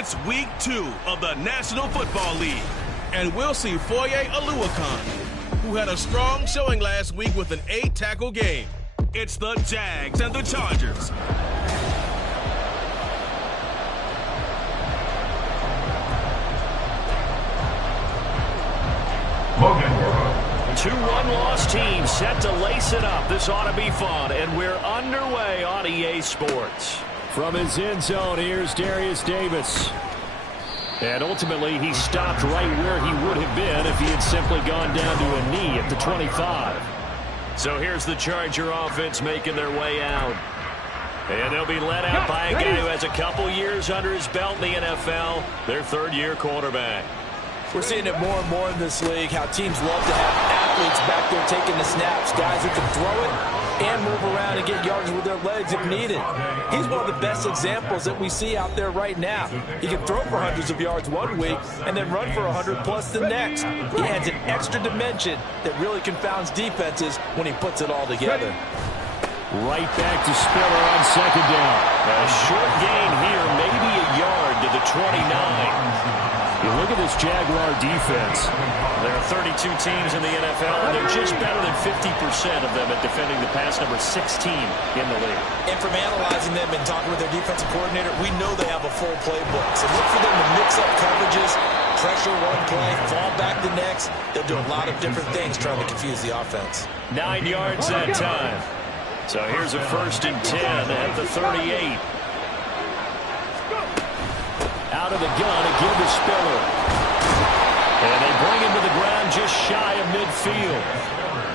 It's week 2 of the National Football League, and we'll see Foye Oluwakan, who had a strong showing last week with an 8-tackle game. It's the Jags and the Chargers. Two one-loss teams set to lace it up. This ought to be fun, and we're underway on EA Sports. From his end zone, here's Darius Davis. And ultimately, he stopped right where he would have been if he had simply gone down to a knee at the 25. So here's the Charger offense making their way out. And they'll be led out by a guy who has a couple years under his belt in the NFL, their third-year quarterback. We're seeing it more and more in this league, how teams love to have athletes back there taking the snaps, guys who can throw it and move around and get yards with their legs if needed. He's one of the best examples that we see out there right now. He can throw for hundreds of yards one week and then run for 100+ the next. He adds an extra dimension that really confounds defenses when he puts it all together. Right back to Spiller on second down. A short gain here, maybe a yard to the 29. You look at this Jaguar defense. There are 32 teams in the NFL, and they're just better than 50% of them at defending the pass, number 16 in the league. And from analyzing them and talking with their defensive coordinator, we know they have a full playbook. So look for them to mix up coverages, pressure one play, fall back the next. They'll do a lot of different things trying to confuse the offense. 9 yards that time. So here's a 1st and 10 at the 38. Out of the gun, again to Spiller. And they bring him to the ground just shy of midfield.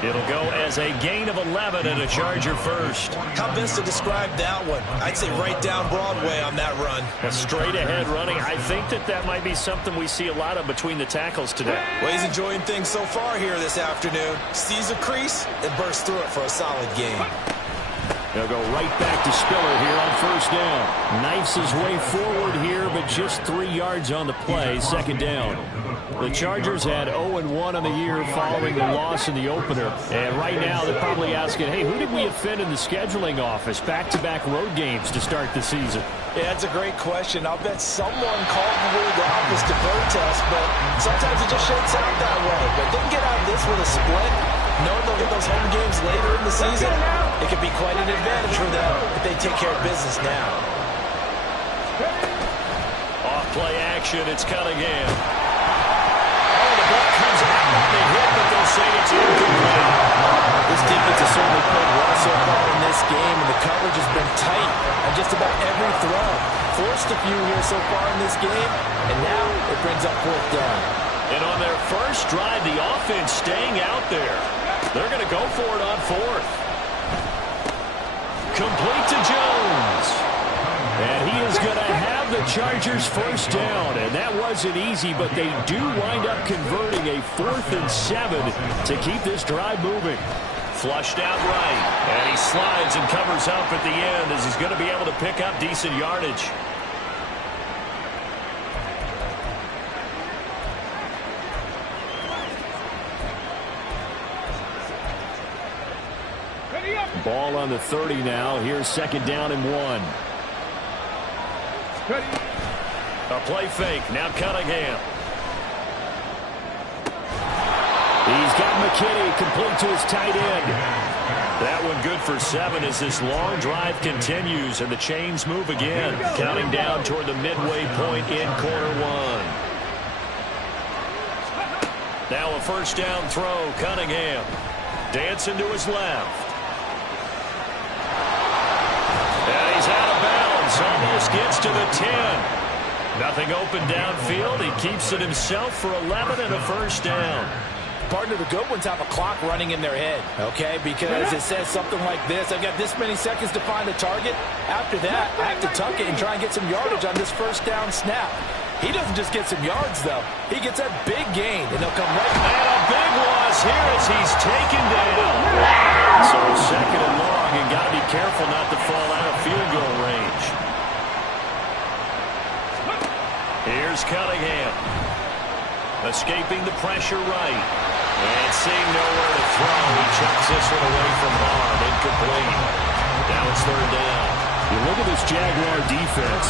It'll go as a gain of 11 and a Charger first. How best to describe that one? I'd say right down Broadway on that run. A straight ahead running. I think that might be something we see a lot of between the tackles today. Well, he's enjoying things so far here this afternoon. Sees a crease and bursts through it for a solid game. They'll go right back to Spiller here on 1st down. Knifes his way forward here, but just 3 yards on the play, 2nd down. The Chargers had 0-1 on the year following the loss in the opener. And right now they're probably asking, hey, who did we offend in the scheduling office? Back-to-back road games to start the season. Yeah, that's a great question. I'll bet someone called the office to protest, but sometimes it just shakes out that way. But they can get out of this with a split. Knowing they'll get those home games later in the season, it could be quite an advantage for them if they take care of business now. Off-play action, it's Cunningham. Oh, the ball comes out on the hit, but they'll say it's incomplete. This defense has certainly played well so far in this game, and the coverage has been tight on just about every throw. Forced a few here so far in this game, and now it brings up 4th down. And on their first drive, the offense staying out there. They're going to go for it on 4th. Complete to Jones. And he is going to have the Chargers 1st down. And that wasn't easy, but they do wind up converting a 4th and 7 to keep this drive moving. Flushed out right. And he slides and covers up at the end as he's going to be able to pick up decent yardage. Ball on the 30 now. Here's 2nd down and 1. A play fake. Now Cunningham. He's got McKinney complete to his tight end. That one good for 7 as this long drive continues and the chains move again. Counting down toward the midway point in quarter 1. Now a 1st down throw. Cunningham. Dancing to his left. And he's out of bounds. Almost gets to the 10. Nothing open downfield. He keeps it himself for 11 and a 1st down. Partner, the good ones have a clock running in their head, okay? Because it says something like this. I've got this many seconds to find the target. After that, I have to tuck it and try and get some yardage on this 1st down snap. He doesn't just get some yards, though. He gets that big gain, and they'll come right back. And a big loss here as he's taken down. So 2nd and long, and got to be careful not to fall out of field goal range. Here's Cunningham. Escaping the pressure right. And seeing nowhere to throw, he chucks this one away from Barr. Incomplete. Now it's 3rd down. You look at this Jaguar defense.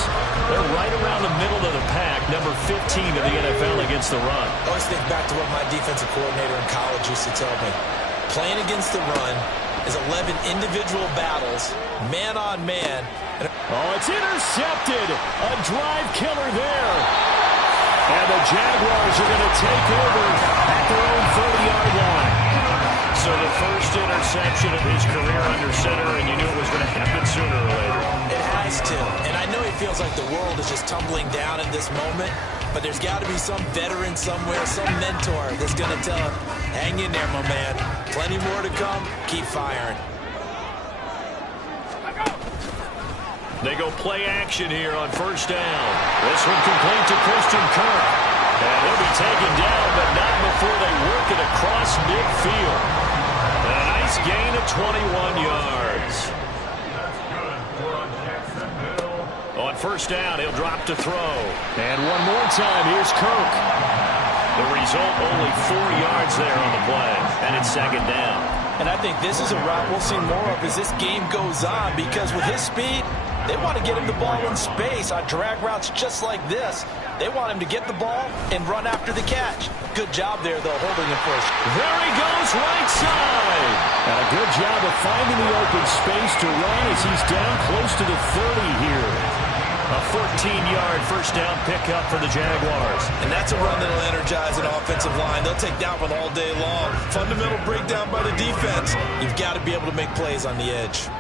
They're right around the middle of the pack, number 15 of the NFL against the run. I always think back to what my defensive coordinator in college used to tell me. Playing against the run is 11 individual battles, man on man. Oh, it's intercepted. A drive killer there. And the Jaguars are going to take over at their own 30-yard line. So the first interception of his career under center, and you knew it was going to happen sooner or later. It has to. And I know he feels like the world is just tumbling down in this moment, but there's got to be some veteran somewhere, some mentor that's going to tell him, hang in there, my man. Plenty more to come. Keep firing. They go play action here on first down. This one complete to Christian Kirk. And he'll be taken down, but not before they work it across midfield. A nice gain of 21 yards. On first down, he'll drop to throw. And one more time, here's Kirk. The result, only 4 yards there on the play. And it's second down. And I think this is a route we'll see more of as this game goes on, because with his speed, they want to get him the ball in space on drag routes just like this. They want him to get the ball and run after the catch. Good job there, though, holding him first. There he goes, right side. And a good job of finding the open space to run as he's down close to the 30 here. A 14-yard first down pickup for the Jaguars. And that's a run that'll energize an offensive line. They'll take that one all day long. Fundamental breakdown by the defense. You've got to be able to make plays on the edge.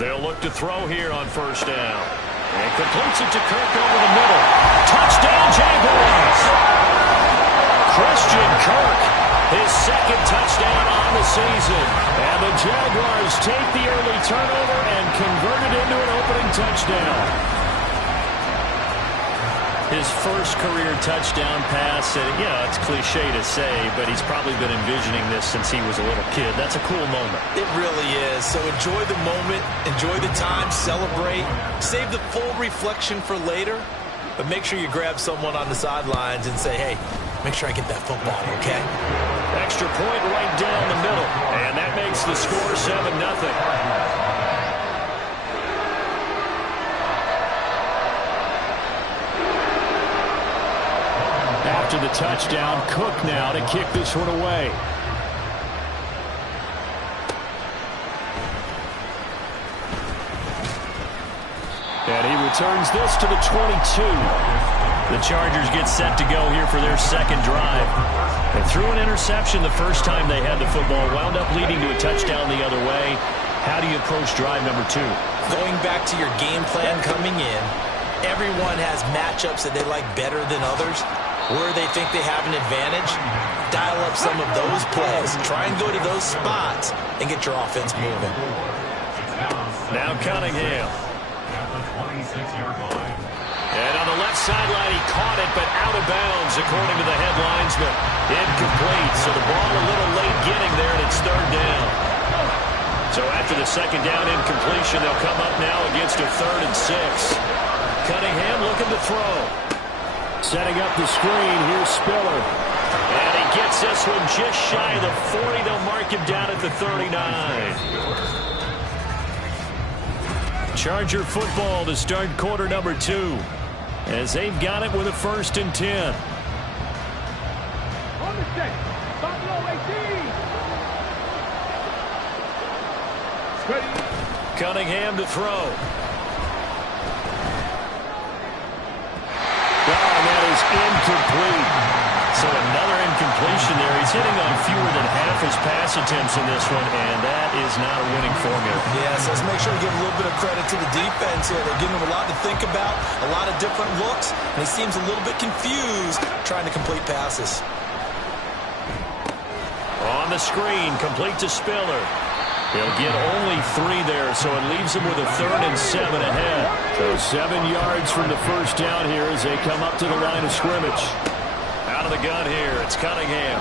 They'll look to throw here on first down. And completes it to Kirk over the middle. Touchdown, Jaguars! Christian Kirk, his second touchdown on the season. And the Jaguars take the early turnover and convert it into an opening touchdown. His first career touchdown pass, and it's cliche to say, but he's probably been envisioning this since he was a little kid. That's a cool moment. It really is. So enjoy the moment, enjoy the time, celebrate, save the full reflection for later, but make sure you grab someone on the sidelines and say, hey, make sure I get that football, okay? Extra point right down the middle, and that makes the score 7-0. After the touchdown, Cook now to kick this one away. And he returns this to the 22. The Chargers get set to go here for their second drive. They threw an interception the first time they had the football, wound up leading to a touchdown the other way. How do you approach drive number 2? Going back to your game plan coming in, everyone has matchups that they like better than others. Where they think they have an advantage, dial up some of those plays. Try and go to those spots and get your offense moving. Now Cunningham. And on the left sideline, he caught it, but out of bounds, according to the head linesman. Incomplete, so the ball a little late getting there, and it's third down. So after the second down incompletion, they'll come up now against a 3rd and 6. Cunningham looking to throw. Setting up the screen, here's Spiller. And he gets this one just shy of the 40. They'll mark him down at the 39. Charger football to start quarter number 2. As they've got it with a 1st and 10. On the stick, Buffalo 18. Ready. Cunningham to throw. And that is incomplete. So another incompletion there. He's hitting on fewer than half his pass attempts in this one, and that is not a winning formula. Yes, let's make sure we give a little bit of credit to the defense here. They're giving him a lot to think about, a lot of different looks, and he seems a little bit confused trying to complete passes. On the screen, complete to Spiller. He'll get only 3 there, so it leaves him with a 3rd and 7 ahead. So 7 yards from the first down here as they come up to the line of scrimmage. Out of the gun here, it's Cunningham.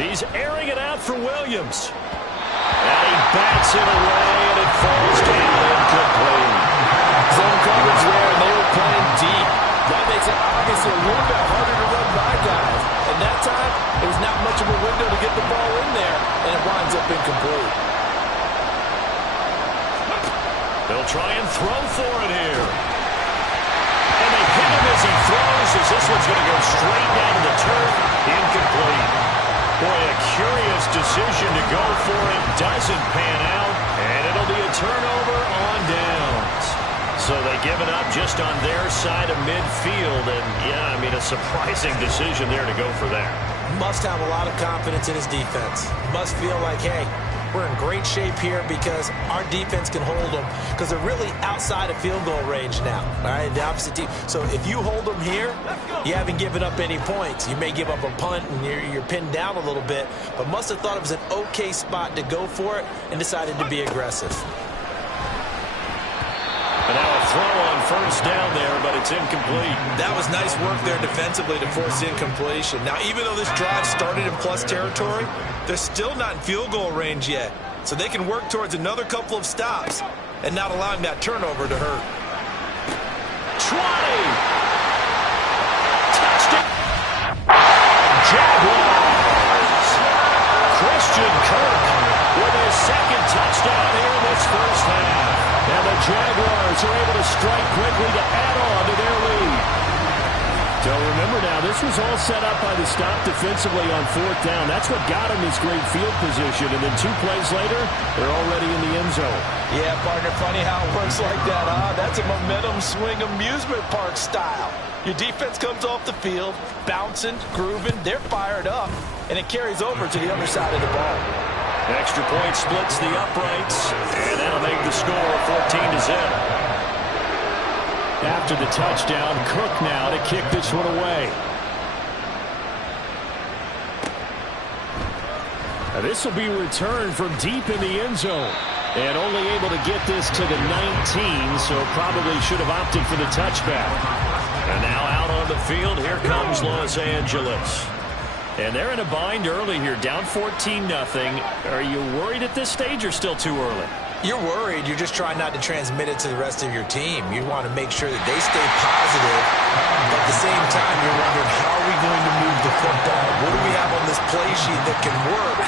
He's airing it out for Williams. And he bats it away, and it falls down incomplete. Zone coverage there, and they were playing deep. That makes it obviously a little bit harder to run by guys. And that time, it was not much of a window to get the ball in there. and it winds up incomplete. They'll try and throw for it here. And they hit him as he throws, as this one's going to go straight down to the turf. Incomplete. Boy, a curious decision to go for it. Doesn't pan out, and it'll be a turnover on downs. So they give it up just on their side of midfield, and yeah, I mean, a surprising decision there to go for that. Must have a lot of confidence in his defense. Must feel like, hey, we're in great shape here because our defense can hold them, because they're really outside of field goal range now, all right, the opposite team. So if you hold them here, you haven't given up any points. You may give up a punt and you're pinned down a little bit, but must have thought it was an okay spot to go for it and decided to be aggressive. And now a throw on first down there, but it's incomplete. That was nice work there defensively to force incompletion. Now, even though this drive started in plus territory, they're still not in field goal range yet. So they can work towards another couple of stops and not allowing that turnover to hurt. 20! Touchdown! Jaguars! Christian Kirk with his second touchdown here in this first half. And the Jaguars are able to strike quickly to add on to their lead. So remember now, this was all set up by the stop defensively on fourth down. That's what got them this great field position. And then 2 plays later, they're already in the end zone. Yeah, partner, funny how it works like that, huh? That's a momentum swing amusement park style. Your defense comes off the field, bouncing, grooving, they're fired up, and it carries over to the other side of the ball. Extra point splits the uprights, and that'll make the score 14-0. After the touchdown, Cook now to kick this one away. Now this will be returned from deep in the end zone. And only able to get this to the 19, so probably should have opted for the touchback. And now out on the field, here comes Los Angeles. And they're in a bind early here, down 14-0. Are you worried at this stage or still too early? You're worried. You're just trying not to transmit it to the rest of your team. You want to make sure that they stay positive. But at the same time, you're wondering, how are we going to move the football? What do we have on this play sheet that can work?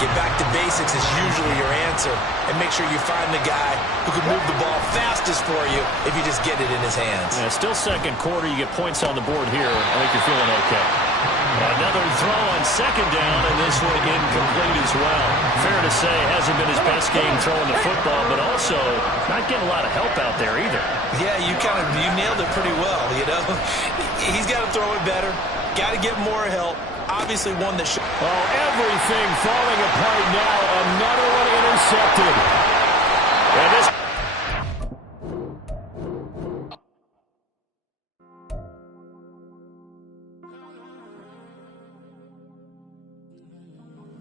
Get back to basics is usually your answer. And make sure you find the guy who can move the ball fastest for you if you just get it in his hands. Yeah, still second quarter. You get points on the board here. I think you're feeling okay. Another throw on second down, and this one incomplete as well. Fair to say, hasn't been his best game throwing the football, but also not getting a lot of help out there either. Yeah, you nailed it pretty well, you know. He's got to throw it better. Got to get more help. Obviously one that should. Oh, everything falling apart now. Another one intercepted.